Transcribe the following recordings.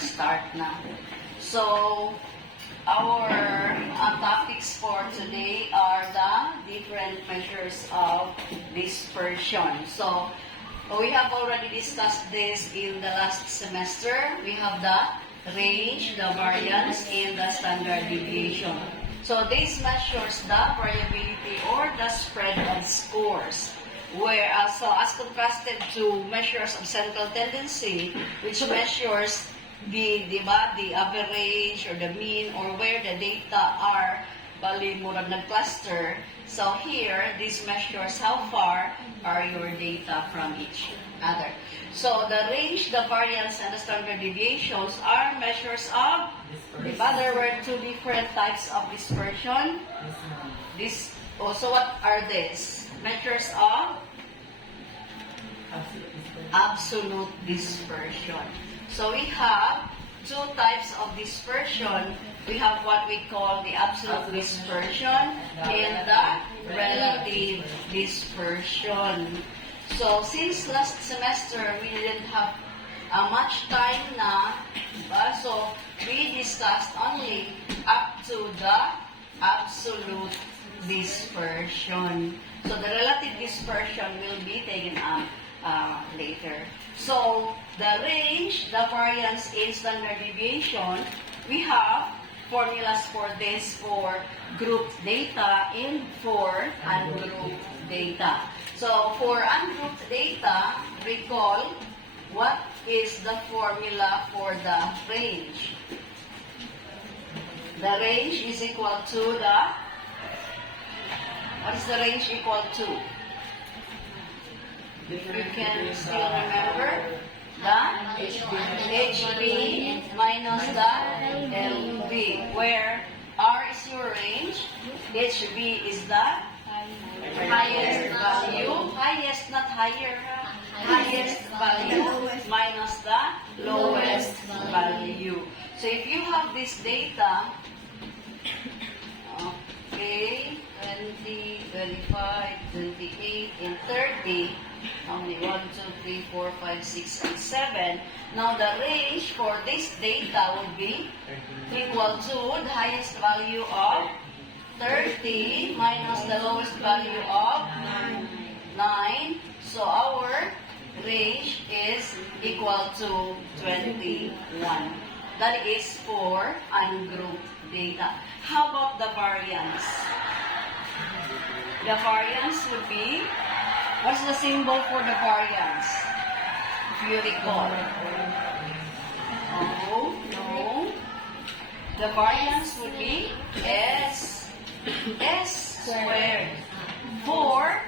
mag-start na. So, our topics for today are the different measures of dispersion. So, we have already discussed this in the last semester. We have the range, the variance, and the standard deviation. So, this measures the variability or the spread of scores. So as contrasted to measures of central tendency, which measures the average or the mean or where the data are bali murag nag-cluster. So here, this measures how far are your data from each other. So the range, the variance, and the standard deviations are measures of, there were two different types of dispersion. So what are these? Measures of absolute dispersion. So we have two types of dispersion. We have what we call the absolute dispersion and the relative dispersion. So since last semester, we didn't have much time na, so we discussed only up to the absolute dispersion. So the relative dispersion will be taken up later. So the range, the variance, and standard deviation, we have formulas for this for grouped data and for ungrouped data. So for ungrouped data, recall what is the formula for the range. The range is equal to the, what is the range equal to? If you can still remember, the HB minus the LB, where R is your range, HB is the highest value, highest, not higher, highest value minus the lowest value. So if you have this data, okay, 20, 25, 28, and 30, how many? 1, 2, 3, 4, 5, 6, and 7. Now the range for this data would be equal to the highest value of 30 minus the lowest value of 9. So our range is equal to 21. That is for ungrouped data. How about the variance? The variance would be, what's the symbol for the variance? If you recall. No. The variance would be S squared for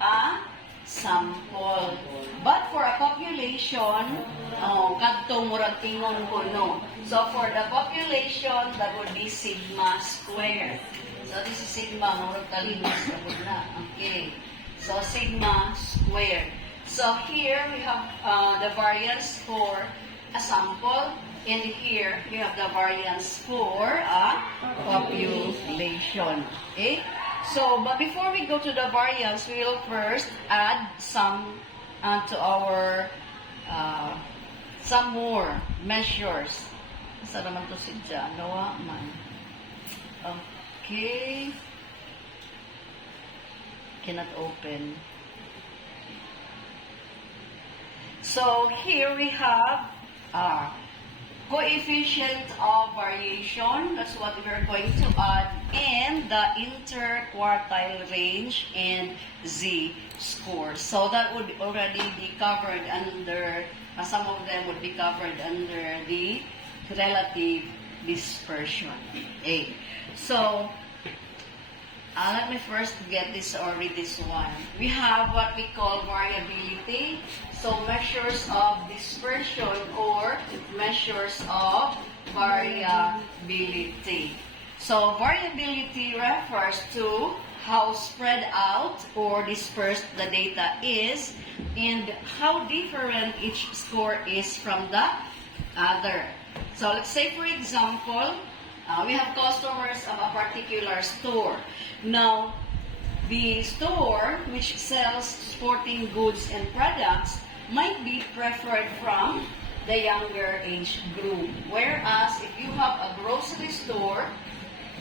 a sample. But for a population, kadtong murag tingon ko, no. So for the population, that would be sigma squared. So this is sigma, murag talinos na. Okay. So sigma squared. So here we have the variance for a sample, and here we have the variance for a population. Okay? So, but before we go to the variance, we will first add some to our some more measures. Sa naman to sidya, nawa man. Okay. Cannot open. So here we have coefficient of variation. That's what we're going to add, and the interquartile range and Z score. So that would already be covered under, some of them would be covered under the relative dispersion. Okay. So let me first get this or read this one. We have what we call variability. So measures of dispersion or measures of variability. So variability refers to how spread out or dispersed the data is and how different each score is from the other. So let's say, for example, we have customers of a particular store. Now, the store which sells sporting goods and products might be preferred from the younger age group. Whereas if you have a grocery store,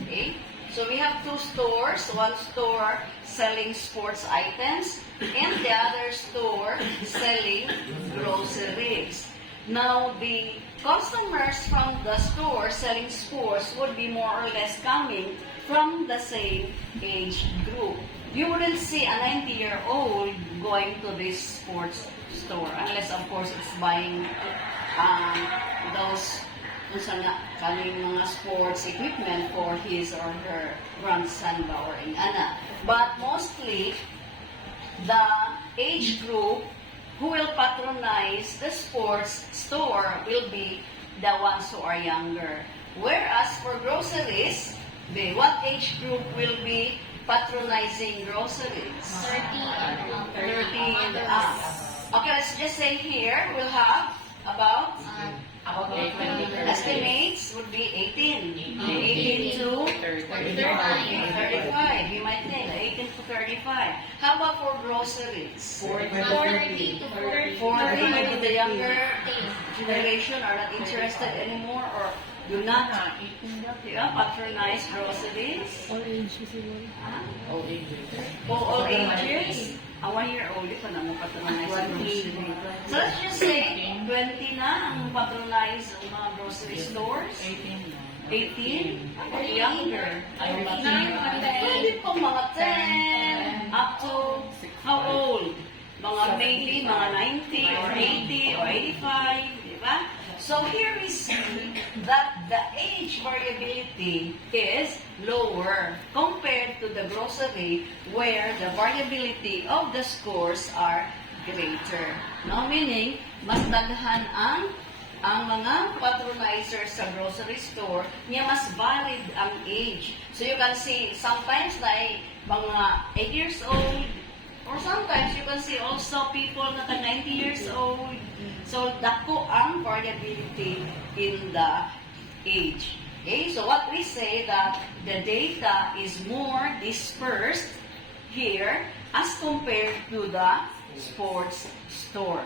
okay, so we have two stores, one store selling sports items and the other store selling groceries. Now, the customers from the store selling sports would be more or less coming from the same age group. You wouldn't see a 90-year-old going to this sports store unless, of course, it's buying those kaning mga sports equipment for his or her grandson or anak. But mostly, the age group who will patronize the sports store will be the ones who are younger. Whereas for groceries, what age group will be patronizing groceries? 30 and up. Okay, let's just say here we'll have about estimates would be 18. 18 to 35. You might think 18 to 35. How about for groceries? 40 to 40. 40. Maybe the younger generation are not interested anymore or do not patronize groceries. All ages siguro. All ages. 1 year old pa na mo patronize sa grocery. So let's just say 20 na ang patronize ang mga grocery stores. 18? Younger. Pwede po mga 10 up to how old? Mga maybe mga 90 or 80 or 85, di ba? So here we see that the age variability is lower compared to the grocery where the variability of the scores are greater. No? Meaning, mas daghan ang mga patronizers sa grocery store niya mas valid ang age. So you can see sometimes like mga 8 years old or sometimes you can see also people na 90 years old. So, dako ang variability in the age. Okay, so what we say that the data is more dispersed here as compared to the sports store.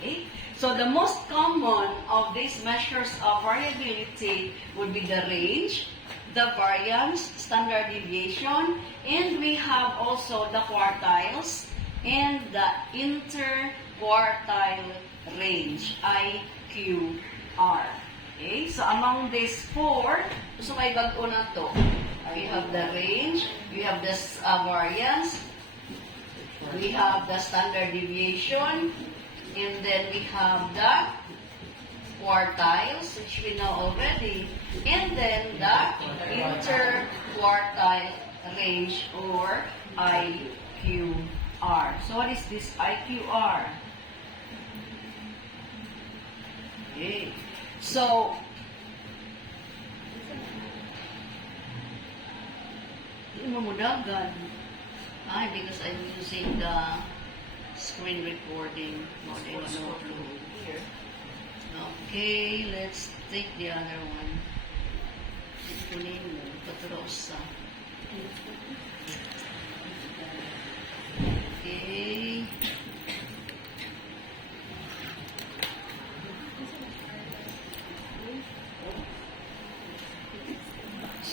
Okay, so the most common of these measures of variability would be the range, the variance, standard deviation, and we have also the quartiles and the interquartile range, IQR. Okay, so among these four, so may bago na to. We have the range, we have the variance, we have the standard deviation, and then we have the quartiles, which we know already, and then the interquartile range or IQR. So what is this IQR? Okay. So, hindi mo mudagan. Because I'm using the screen recording. Here. Okay, let's take the other one. Kunin mo, Patrosa. Okay.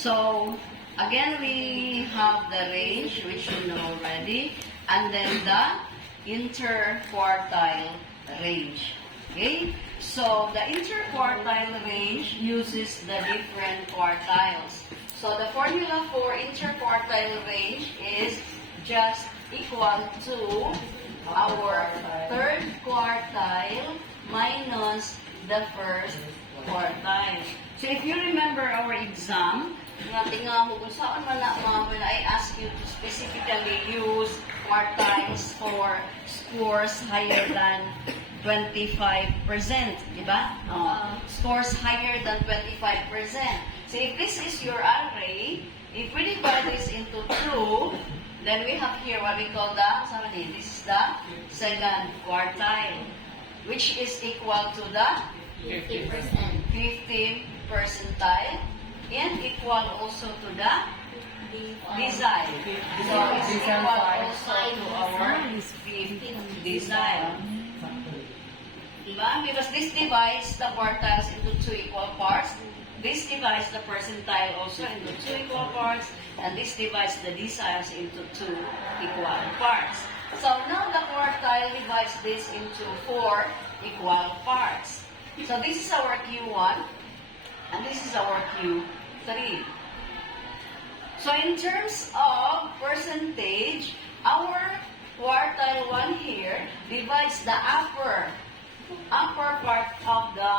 So, again, we have the range, which you know already, and then the interquartile range. Okay? So, the interquartile range uses the different quartiles. So, the formula for interquartile range is just equal to our third quartile minus the first quartile. So, if you remember our exam, nga mo kung saan man na when I ask you to specifically use quartiles for scores higher than 25%, di ba? Scores higher than 25%. So if this is your array, if we divide this into 2, then we have here what we call this is the second quartile, which is equal to the 50%. 50 percentile, and equal also to the decile. So it's equal also to our 50 decile. Diba? Because this divides the quartiles into 2 equal parts. This divides the percentile also into 2 equal parts. And this divides the deciles into 2 equal parts. So now the quartile divides this into 4 equal parts. So this is our Q1 and this is our Q3. So in terms of percentage, our quartile 1 here divides the upper part of the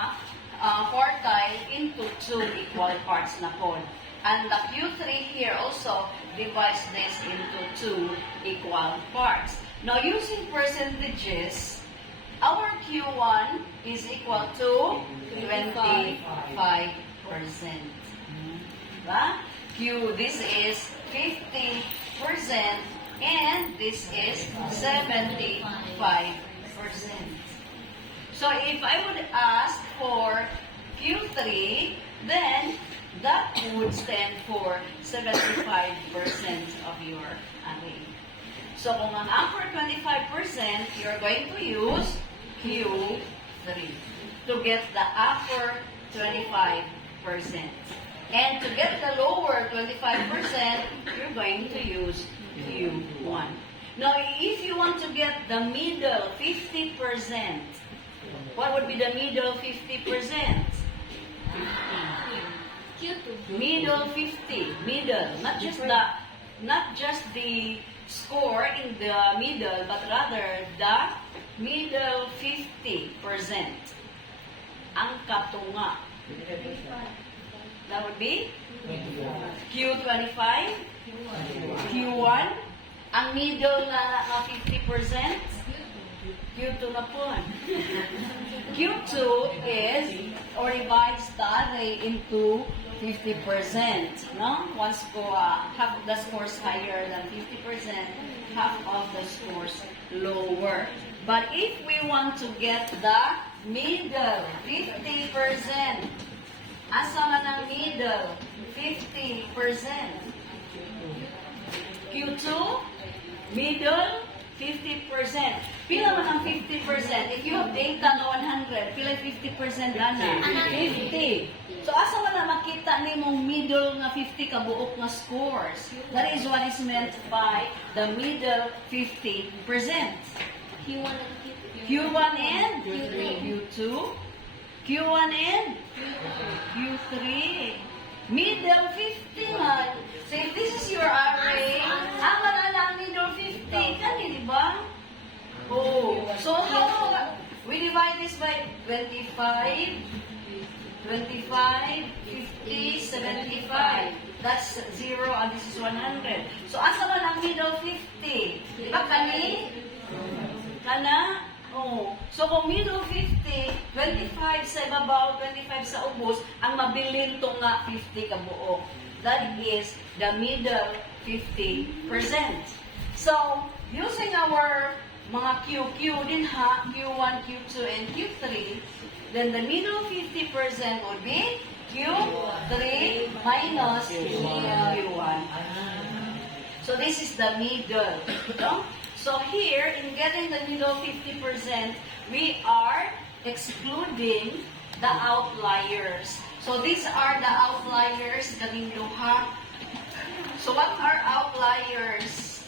quartile into 2 equal parts na po. And the Q3 here also divides this into 2 equal parts. Now using percentages, our Q1 is equal to 25%. Diba? This is 50% and this is 75%. So if I would ask for Q3, then that would stand for 75% of your array. So kung ang upper 25%, you're going to use Q3 to get the upper 25%. And to get the lower 25%, you're going to use Q1. Now, if you want to get the middle 50%, what would be the middle 50%? Q2. Middle 50, middle, not just the score in the middle, but rather the middle 50%. Ang katunga. That would be Q25, Q1, ang middle na 50%, Q2 na po. Q2 is, or divides the array into 50%. No? One score, half of the scores higher than 50%, half of the scores lower. But if we want to get the middle 50%, asa man ang middle 50%? Q2, middle 50%. Pila man ang 50%? If you have data na 100, pila 50% ana? 50. So asa man na makita nimong middle nga 50 kabuok nga scores? That is what is meant by the middle 50%. Q1 and Q2. Q1 and Q3. Q2. Q1 and Q3. Middle 50 man. So if this is your array, ang ang middle 50. Kani, di ba? Oh. So how we divide this by 25, 50, 75. That's 0 and this is 100. So asa man ang middle 50? Di ba kani? Kana? Oh. So kung middle 50, 25 sa ibabaw, 25 sa ubos, ang mabilin to nga 50 kabuok. That is the middle 50%. So, using our mga QQ din ha, Q1, Q2, and Q3, then the middle 50% would be Q3 minus Q1. So this is the middle. No? So here, in getting the middle 50%, we are excluding the outliers. So these are the outliers, kaming duha. So what are outliers?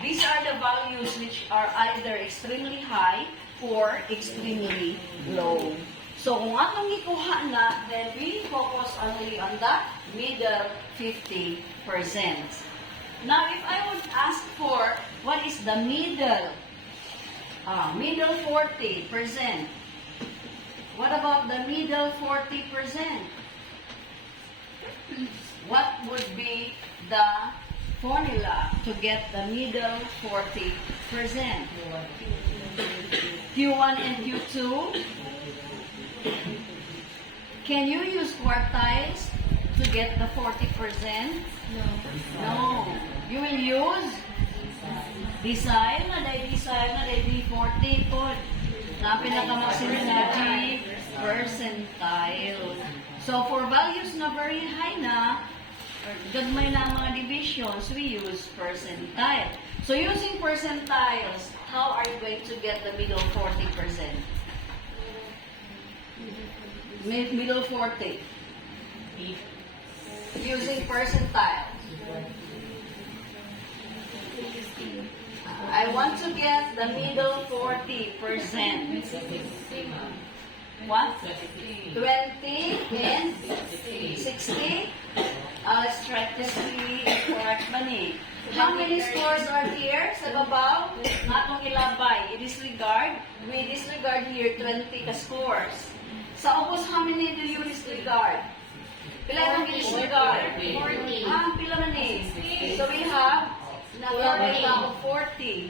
These are the values which are either extremely high or extremely low. So kung atong ikuha na, then we focus only on the middle 50%. Now, if I would ask for what is the middle 40%, what about the middle 40%? What would be the formula to get the middle 40%? Q1 and Q2. Can you use quartiles to get the 40%? No. You will use decile na day 40 po. Na pinaka-maximum na G percentile. So for values na very high na, gagmay na ang mga divisions, we use percentile. So using percentiles, how are you going to get the middle 40%? Middle 40. Using percentile. I want to get the middle 40%. What? 20 and 60? Let's try to see correct money. How many scores are here sa babaw? Atong ilabay. I-disregard. We disregard here 20 ka scores. Sa ubos, how many do you disregard? Pila ang disregard? 40. Pila man eh. So we have na-forward lang 40.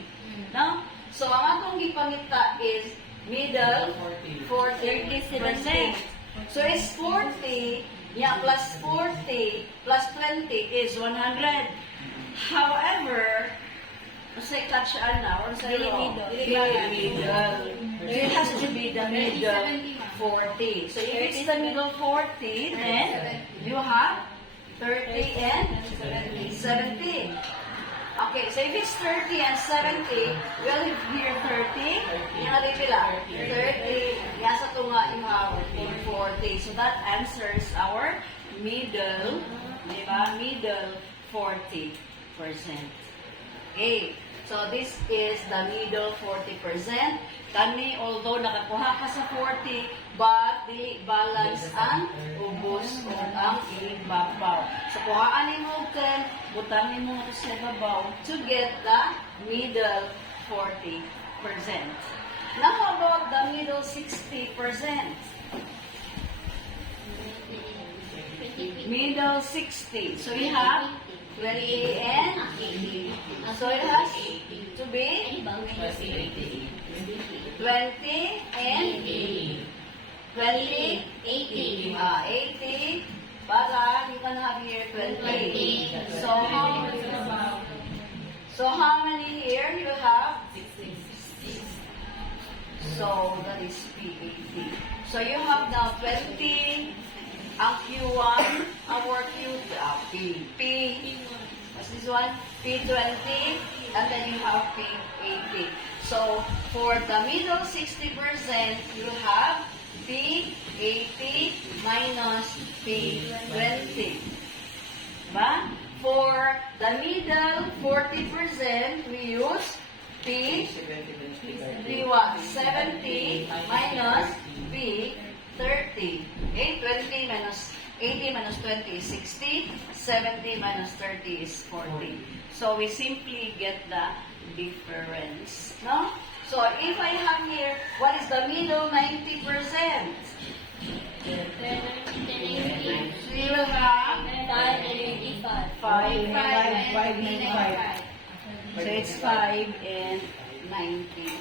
No? So ang atong gipangita is middle 40%. So it's 40, yeah, plus 40 plus 20 is 100. However, say catch na, or say middle. So it has to be the middle 40. So if it's the middle 40, then you have 30 and 70. Okay, so if it's 30 and 70, we'll have here 30. Yung natin pila? 30. Yan sa tunga yung have 40. So that answers our middle, di ba? Middle 40%. Okay. So this is the middle 40%. Kani, although nakakuha ka sa 40, but di balance ang ubos o ang ibabaw. So kuhaan mo 10, butangin mo ito sa ibabaw to get the middle 40%. Now how about the middle 60%? Middle 60. So we have 20 and 80. So it has to be 20 and 80. 20, 80. 80. Para you can have here 20. So how many here you have? 6. So that is P80. So you have now 20. Ang Q1, our P. What's this one? P20, and then you have P80. So, for the middle 60%, you have P80 minus P20. Diba? For the middle 40%, we use P70 minus P30. Okay, 20 minus 80 minus 20 is 60, 70 minus 30 is 40. So we simply get the difference. No? So if I have here, what is the middle 90%? We will have 595. So it's 5 and 95.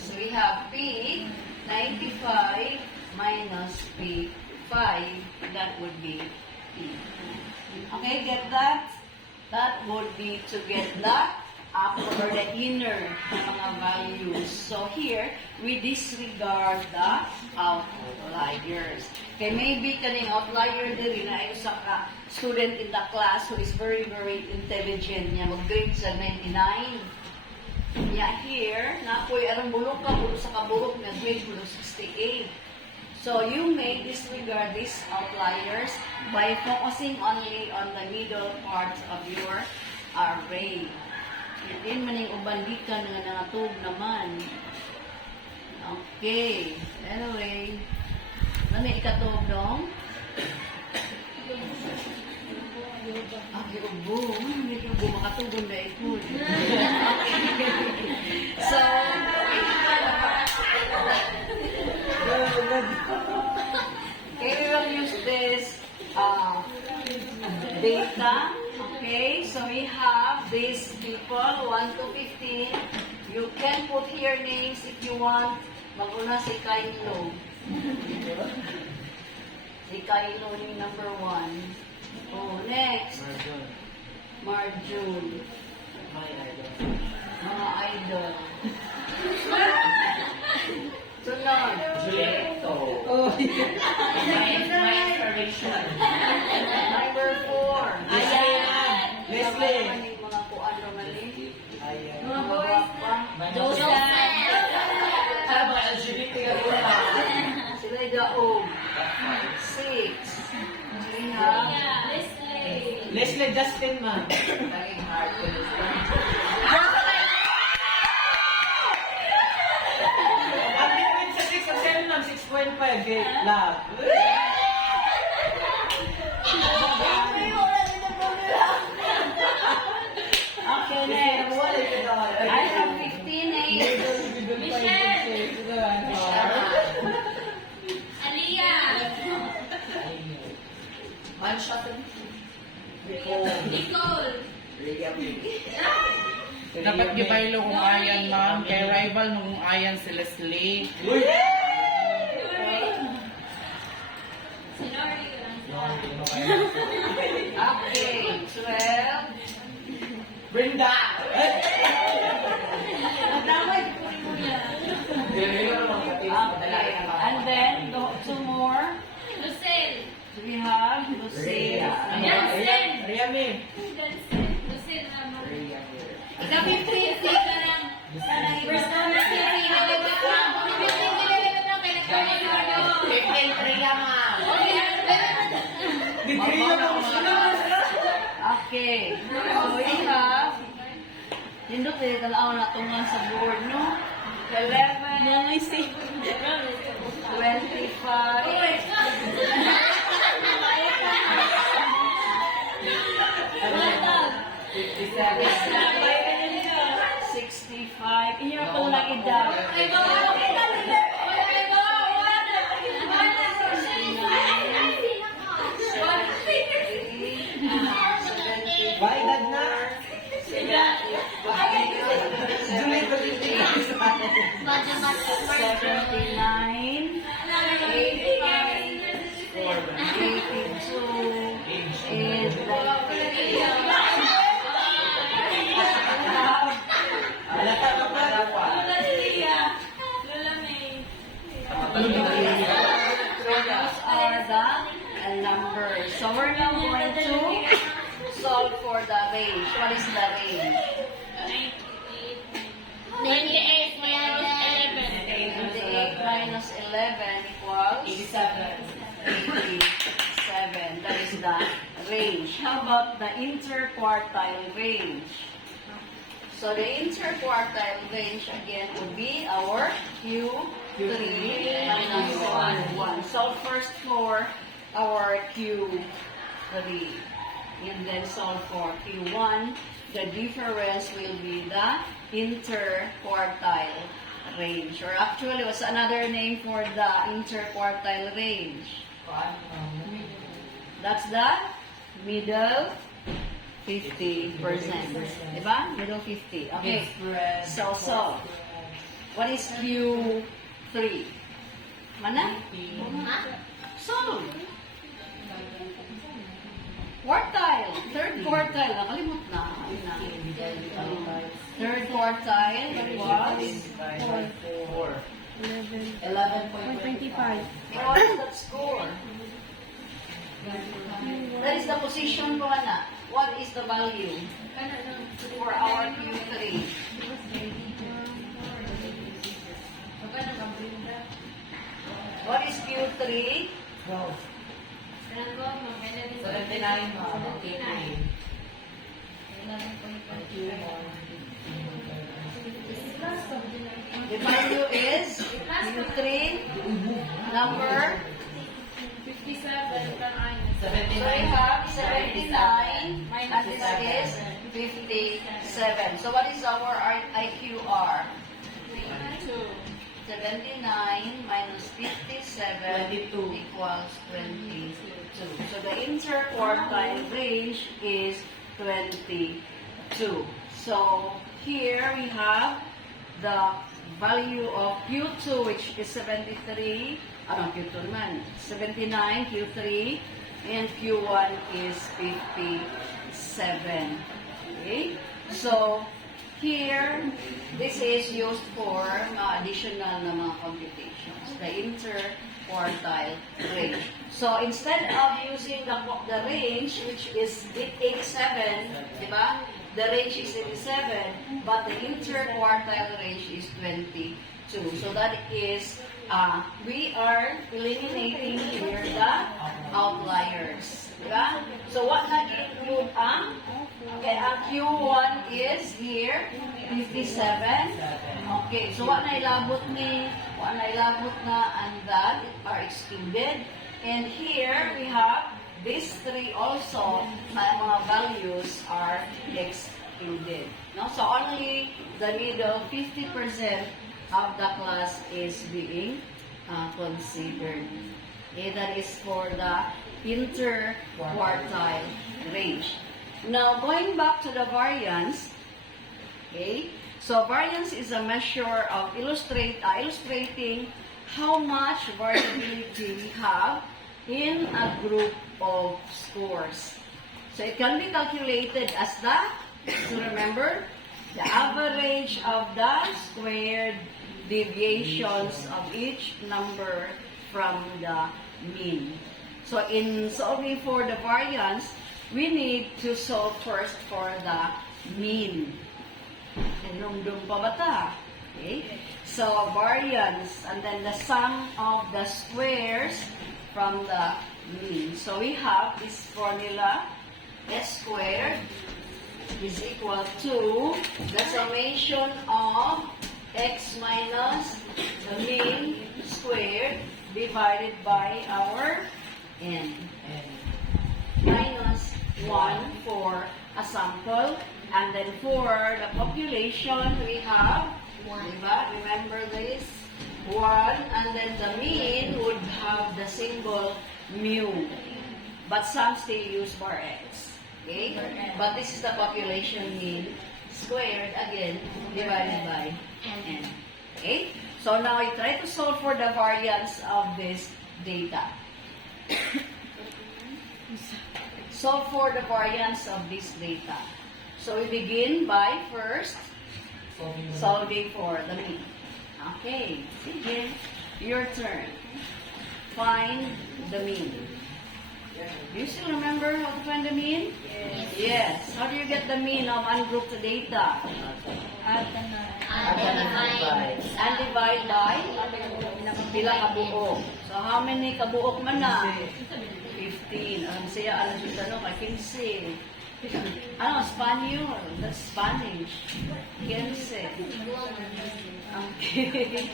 So we have P 95 minus P 5, that would be P. Okay, get that? That would be to get the upper or the inner mga values. So here, we disregard the outliers. Okay, maybe kaning outlier din na sa student in the class who is very, very intelligent niya, mag-grade sa 99. Yeah, here, na ako'y arang bulok ka, bulok sa kabulok, nag-grade bulok 68. So you may disregard these outliers by focusing only on the middle parts of your array. Yan man yung ubandikan nga nangatog naman. Okay. Anyway, ano ikatog dong? Ubo. Hindi ubo makatugon na ito. So, okay, we will use this data. Okay, so we have these people, 1 to 15. You can put here names if you want. Mag-una si Kailo. Si Kailo yung number 1. Oh, next. Marjun. Mga idol. Sunod. Julietto. Oh, My inspiration. number 4. Ayan. Leslie. Mga kuan naman eh. Ayan. Mga boys pa. Joseph. Ano ba, LGBT ka rin? Sila daog. 6. We have Yeah, Leslie. Leslie Justin, ma'am. Ang between sa 6 and 7, ma'am, 6.5. Okay, love. okay, next. I have 15 Aliyah. One shot. Nicole. Dapat gibaylo kung ayan, ma'am. Kay rival mo kung ayan si Leslie. Si Lori. Okay, 12. Brenda! Okay, and then two more. Lucille. We have Lucia. Jansen. Riami. Jansen. Lucille naman. Ika-50 ka lang. First time na siya. Pinalagay lang. 15 kilala lang. Kaya Bigriyo na ko sila. Okay, so we have nindot din tanaw na tungan sa board, no? 11, 65. Inyo pa lang idap. Bayad na. Julie, 79, Alata ka pa. those are the numbers. So we're now going to solve for the range. What is the range? 98 28 minus 11 equals 87. 87. That is the range. How about the interquartile range? So the interquartile range again would be our Q3 minus 1. So first for our Q3 and then solve for Q1. The difference will be the interquartile range, or actually what's another name for the interquartile range? That's the middle 50%. Diba? Middle 50. Okay. So, what is Q3? Mana? Solve. Quartile. Third quartile. Nakalimut na. Third quartile was 11.25. what is that score? That is the position ko na. What is the value for our Q3? What is Q3? 79, ma'am. The value is Q3 number. 57 So we have 79 and this is 57. So what is our IQR? 79 minus 57 22. equals 22. So the interquartile range is 22. So here we have the value of Q2, which is 73. Q2 naman. 79, Q3, and Q1 is 57. Okay? So, here, this is used for additional na mga computations, the interquartile range. So, instead of using the range, which is 87, di ba? The range is 87, but the interquartile range is 22. So, that is, we are eliminating here outliers. Diba? So, what nag-include ang? Okay, ang Q1 is here, 57. Okay, so what nailabot ni? What nailabot na and that are excluded. And here, we have these three also, na mga values are excluded. No? So, only the middle 50% of the class is being considered. Okay, that is for the interquartile range. Now, going back to the variance, okay, so variance is a measure of illustrating how much variability we have in a group of scores. So, it can be calculated as remember, the average of the squared deviations of each number from the mean. So in solving for the variance, we need to solve first for the mean. Nung pa ba ta? Okay? So variance, and then the sum of the squares from the mean. So we have this formula, S squared is equal to the summation of x minus the mean squared divided by our n. Minus 1 for a sample. And then for the population, we have 1. Remember this? 1. And then the mean would have the symbol mu. But some still use bar x. Okay? But this is the population mean squared, again, divided by n. Okay? So now I try to solve for the variance of this data. Solve for the variance of this data. So we begin by first solving for the mean. Okay, begin. Your turn. Find the mean. Do you still remember how to find the mean? Yes. How do you get the mean of ungrouped data? At And divide by bilang kabuok. So how many kabuok man na? 15. Alam siya, alam siya tanong, kay 15. Ano, Spanyol. That's Spanish. 15. Okay.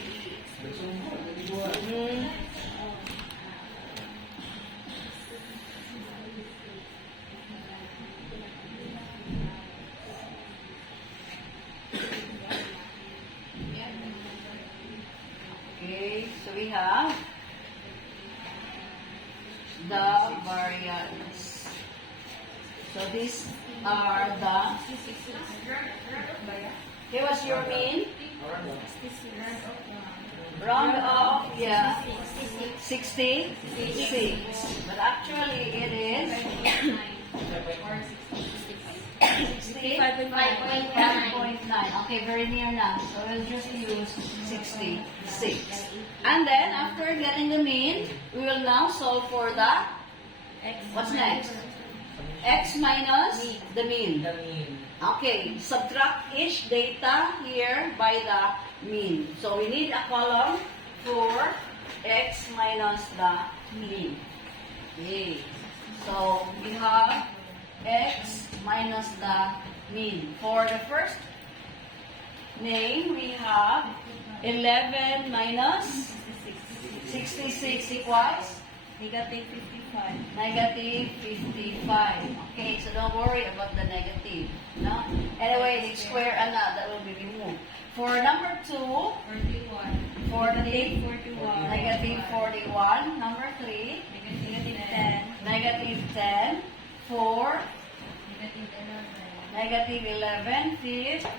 Okay, so we have the variance. So these are the... Okay, what's your mean? Round off, yeah. 66. But actually it is 65.9. Okay, very near now. So we'll just use 66. And then after getting the mean, we will now solve for the what's next? X minus the mean. Okay, subtract each data here by the mean. So we need a column for X minus the mean. Okay. So we have X minus the mean. For the first name, we have 11 minus 66 equals Negative 55. negative 55. Okay, so don't worry about the negative. No? Anyway, the square and that will be removed. For number 2, 41. for the Negative 41. negative 41. Number 3, Negative 10. negative 10. 4, Negative 11. negative 11. 5,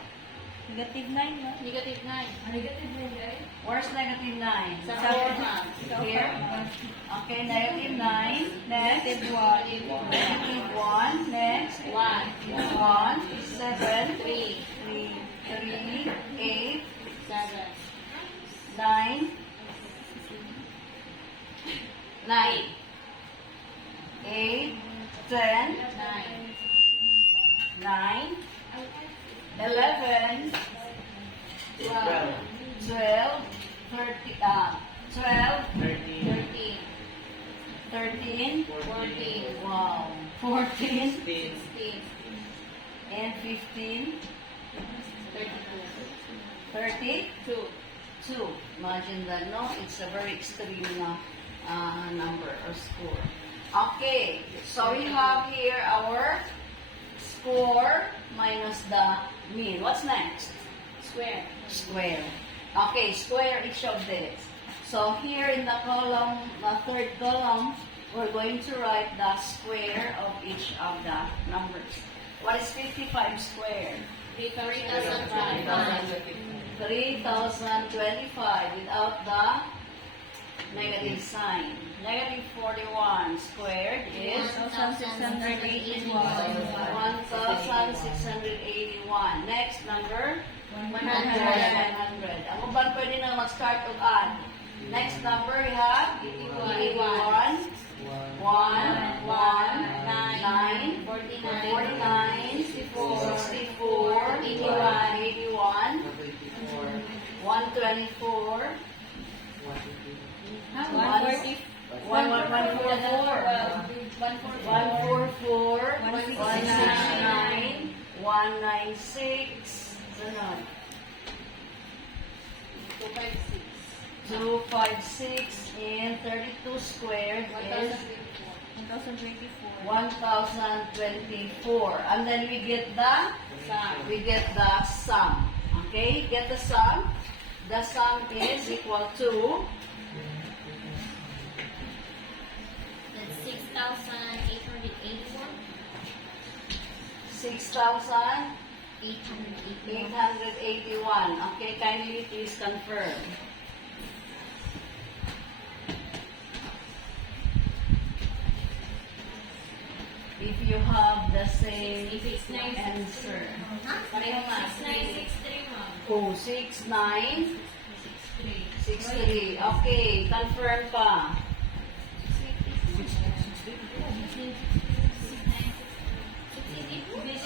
Negative 9, no? Negative 9. Negative 9, right? where's negative 9? Sa Here. Okay, negative 9. Next. Negative 1. Negative 1. Next. 1. 1, 7, 3. 3, 8, 7. 9, 9, 8, 10, 9, 11, 12, 12, 13, 12, 13. 13. 14. Wow. 14. 16. And 15. 32. 32. Imagine that, no? It's a very extreme number or score. Okay. So we have here our score minus the mean. What's next? Square. Square. Okay, square each of this. So here in the column, the third column, we're going to write the square of each of the numbers. What is 55 squared? 3,025 without the negative sign. Negative 41 squared is 1,681. 1,681. Next number? 100. 100. Ang uban pwede na mag-start og add. Next number we have 81. 1, 1, 9, 49, 64, 81, 124, 144, 199, 196, 256, and 32 squared is 1,024. And then we get the sum. Okay, get the sum. The sum is equal to That's 6,881. 6,881. Okay, kindly please confirm. If you have the same If it's 9, answer. Pareho nga. 6963, ma'am. Oh, 6963. Okay, confirm pa.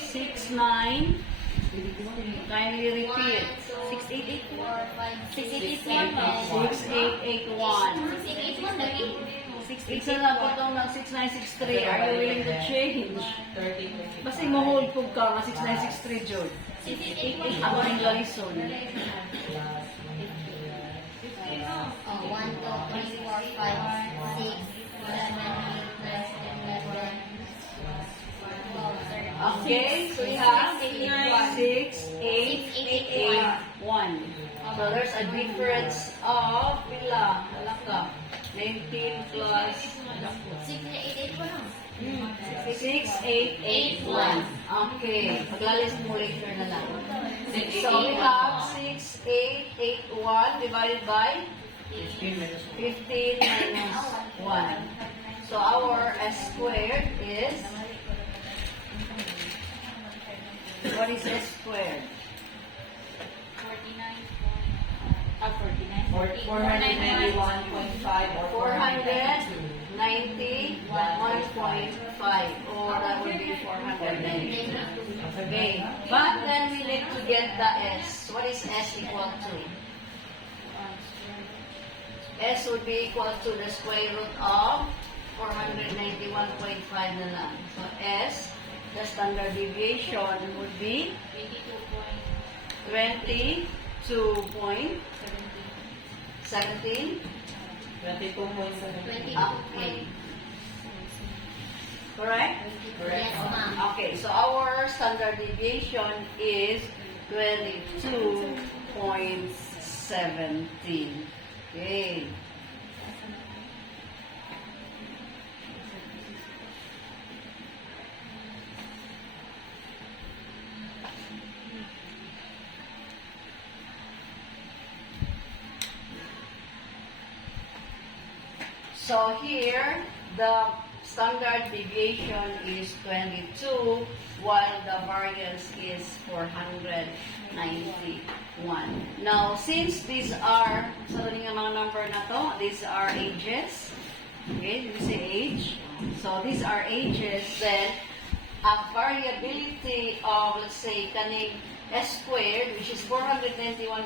69. Kindly repeat. 6881. Isa na po itong ng 6963. Are you willing to change? Basta mo-hold po ka nga 6963, Jod. Ako rin Garrison. 1, 2, 3, 4, 5, 6, 7, 8, 9, 10, 11, 12, 13. Okay, so we have 6881. So there's a difference of pila, alaka, 19 plus 6881. Okay, paglalis mo later na lang. So we have 6881 divided by 15 minus 1. So our S squared is, what is S squared? 491.5 or 491.5, or that would be 490. Okay, but then we need to get the S. What is S equal to? S would be equal to the square root of 491.5 na lang. So S, the standard deviation would be 22.17. 22.7. Okay. Correct? Yes, ma'am. Okay, so our standard deviation is 22.17. Okay. So here, the standard deviation is 22, while the variance is 491. Now, since these are, sa nga mga number na to, these are ages. Okay, did we say age? So these are ages, then ang variability of, let's say, kaning S squared, which is 491.5,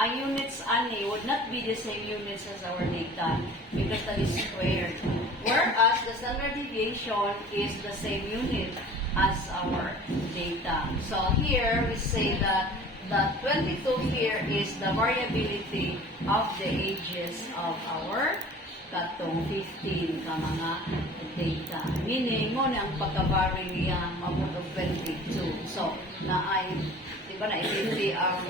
ang units ani would not be the same units as our data because that is squared. deviation is the same unit as our data. So here we say that the 22 here is the variability of the ages of our katong 15 ka mga data. Meaning, mo na ang pagka-vary niya mabutog 22. So, na ay, di ba na 50 ang,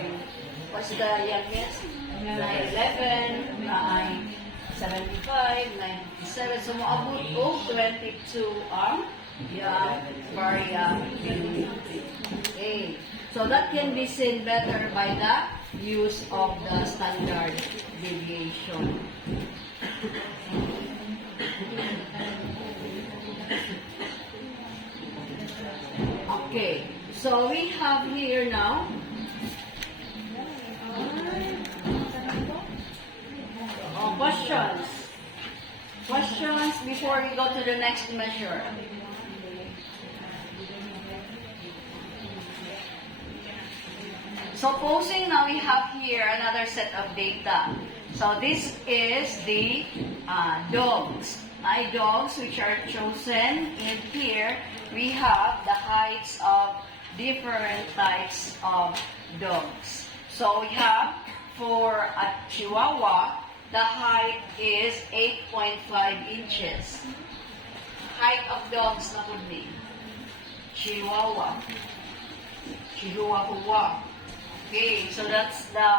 what's the youngest? Na 11, na ay 75, 97. So, moabot o 22 ang variability. Okay. So, that can be seen better by the use of the standard deviation. Okay, so we have here now questions. Questions before we go to the next measure. Supposing now we have here another set of data. So this is the dogs. Dogs which are chosen. And here we have the heights of different types of dogs. So we have for a Chihuahua, the height is 8.5 inches. Height of dogs na could be Chihuahua. Chihuahua. Okay, so that's the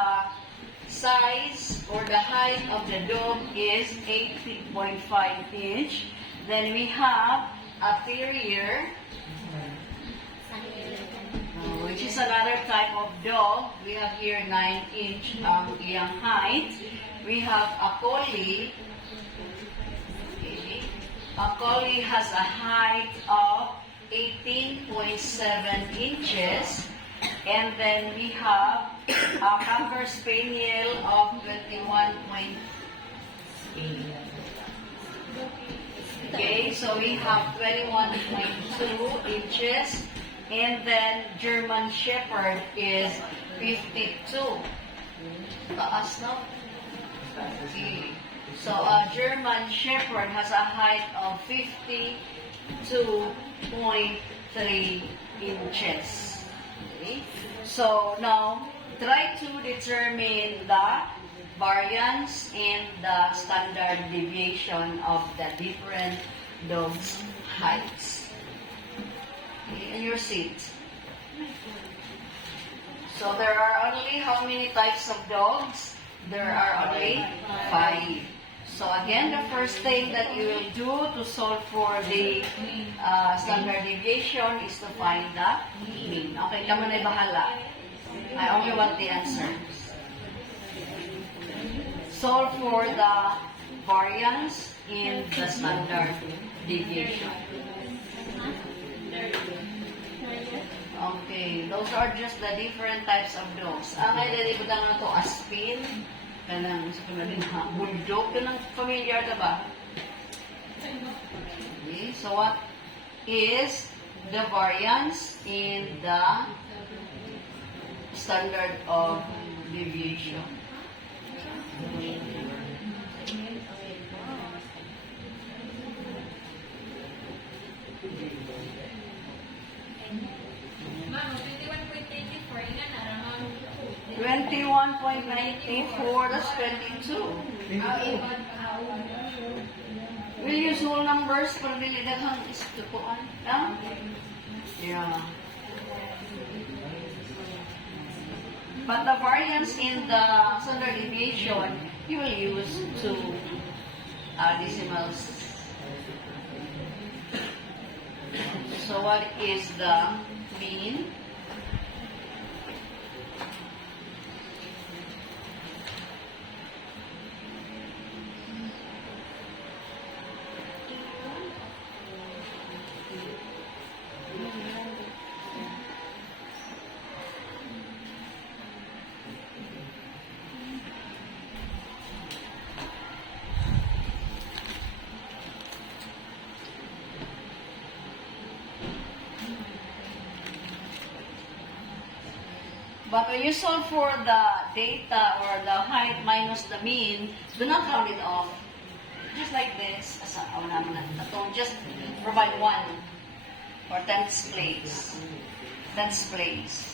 size or the height of the dog is 8.5 inch. Then we have a terrier, which is another type of dog. We have here 9 inch iyang height. We have a collie. Okay. A collie has a height of 18.7 inches. And then we have a Camber Spaniel of 21. Okay, so we have 21.2 inches. And then German Shepherd is 52. Taas na. Okay. So a German Shepherd has a height of 52.3 inches. Okay. So now, try to determine the variance and the standard deviation of the different dogs' heights. Okay, in your seat. So there are only how many types of dogs? There are only 5. So again, the first thing that you will do to solve for the standard deviation is to find the mean. Okay, kamo na bahala. I only want the answer. Solve for the variance in the standard deviation. Okay, those are just the different types of dogs. Ang ay lalibot na ito, aspin, kanang sa kanaling bulldog, kanang familiar na ba? Okay, so what is the variance in the standard of deviation? Ma'am, 21.84 ina naramang 21.94, that's 22. We'll use whole numbers para dili daghang istupuan. Yeah. But the variance in the standard deviation, you will use 2 decimals. So what is the mean? But when you solve for the data or the height minus the mean, do not round it off. Just like this. Just provide 1 for tenths place. Tenths place.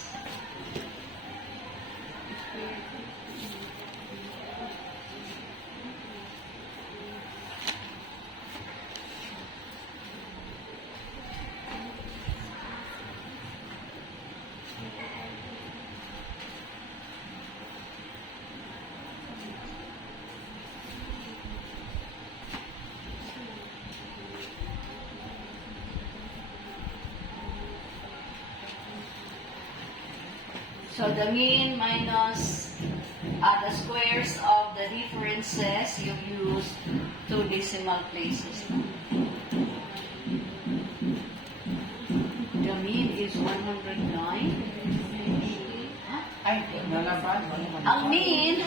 So the mean minus the squares of the differences you use 2 decimal places. The mean is 109. Ay, nalaban. Ang mean,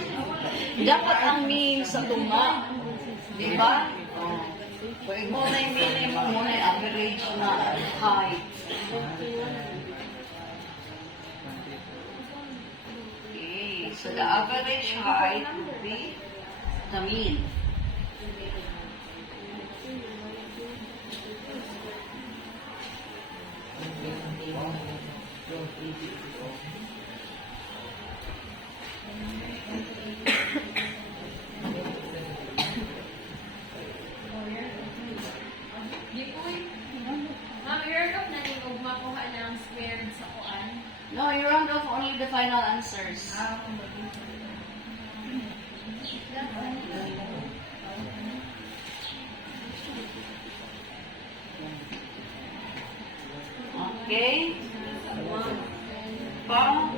dapat ang mean sa tunga. Di ba? Pag muna yung minimum, muna yung average na height. Okay, so the average height would be the mean. Ma'am, i-round off natin kung makuha ng squared sa kuan. No, you round off only the final answers. Okay. Pa.